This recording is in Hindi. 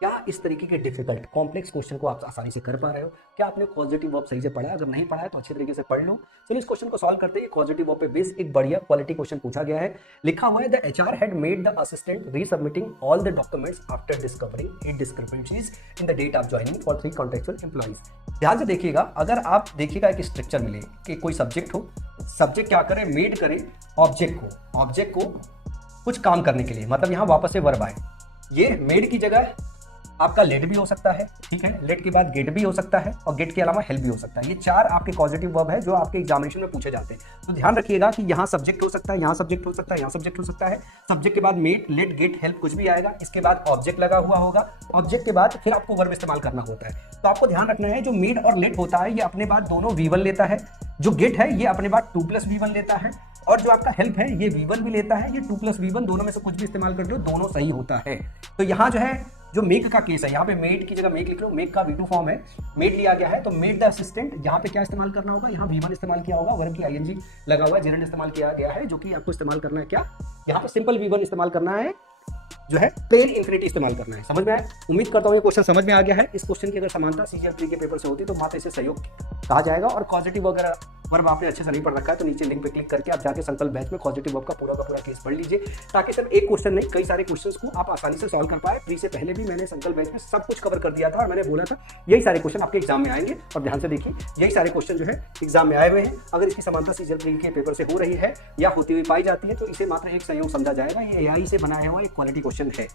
क्या इस तरीके के डिफिकल्ट कॉम्प्लेक्स क्वेश्चन को आप आसानी से कर पा रहे हो? क्या आपने कॉजेटिव वर्ब सही से पढ़ा है? अगर नहीं पढ़ा है तो अच्छे तरीके से पढ़ लो। चलिए इस क्वेश्चन को सॉल्व करते हैं। कॉजेटिव वर्ब पे बेस एक बढ़िया क्वालिटी क्वेश्चन पूछा गया है। लिखा हुआ है the HR had made the assistant resubmitting all the documents after discovering eight discrepancies in the date of joining for 3 contractual employees. ध्यान से देखिएगा, अगर आप देखिएगा एक स्ट्रक्चर मिले कि कोई सब्जेक्ट हो, सब्जेक्ट क्या करे, मेड करे ऑब्जेक्ट को कुछ काम करने के लिए, मतलब यहाँ वापस से वर्ब आए। ये मेड की जगह आपका लेट भी हो सकता है, ठीक है, लेट के बाद गेट भी हो सकता है और गेट के अलावा हेल्प भी हो सकता है। ये 4 आपके पॉजिटिव वर्ब है जो आपके एग्जामिनेशन में पूछे जाते हैं। तो ध्यान रखिएगा कि यहाँ सब्जेक्ट हो सकता है, यहाँ सब्जेक्ट हो सकता है, यहाँ सब्जेक्ट हो सकता है। सब्जेक्ट के बाद मेट, लेट, गेट, हेल्प कुछ भी आएगा। इसके बाद ऑब्जेक्ट लगा हुआ होगा। ऑब्जेक्ट के बाद फिर आपको वर्ब इस्तेमाल करना होता है। तो आपको ध्यान रखना है, जो मेट और लेट होता है ये अपने बाद दोनों V1 लेता है। जो गेट है ये अपने बाद 2 + V1 लेता है। और जो आपका हेल्प है ये V1 भी लेता है, ये 2 + V1 दोनों में से कुछ भी इस्तेमाल कर लो, दोनों सही होता है। तो यहाँ जो है, जो मेक का केस है, यहाँ पे मेड की जगह मेक लिख लो, मेक का V2 फॉर्म है, मेड लिया गया है। तो मेड द असिस्टेंट, यहाँ पे क्या इस्तेमाल करना होगा, यहाँ V1 इस्तेमाल किया होगा, वर्ब की ING लगा हुआ है, जेरेंड इस्तेमाल किया गया है, जो कि आपको इस्तेमाल करना है क्या, यहाँ पे सिंपल V1 इस्तेमाल करना है, जो है प्लेन इंफिनिटी इस्तेमाल करना है। समझ में आया? उम्मीद करता हूँ ये क्वेश्चन समझ में आ गया है। इस क्वेश्चन की अगर समानता CGL 3 के पेपर से होती तो मात्र इसे सहयोग कहा जाएगा। और पॉजिटिव वगैरह वर्ब आपने अच्छे से नहीं पढ़ रखा है तो नीचे लिंक पे क्लिक करके आप जाके संकल्प बैच में पॉजिटिव वर्ब का पूरा केस पढ़ लीजिए, ताकि सिर्फ एक क्वेश्चन नहीं कई सारे क्वेश्चंस को आप आसानी से सॉल्व कर पाए। प्री से पहले भी मैंने संकल्प बैच में सब कुछ कवर कर दिया था और मैंने बोला था यही सारे क्वेश्चन आपके एग्जाम में आएंगे। और ध्यान से देखिए, यही सारे क्वेश्चन जो है एग्जाम में आए हुए हैं। अगर इसकी समानता CGL 3 के पेपर से हो रही है या होती हुई पाई जाती है तो इसे मात्र एक सहयोग समझा जाएगा। ये AI से बनाया हुआ एक क्वालिटी क्वेश्चन है।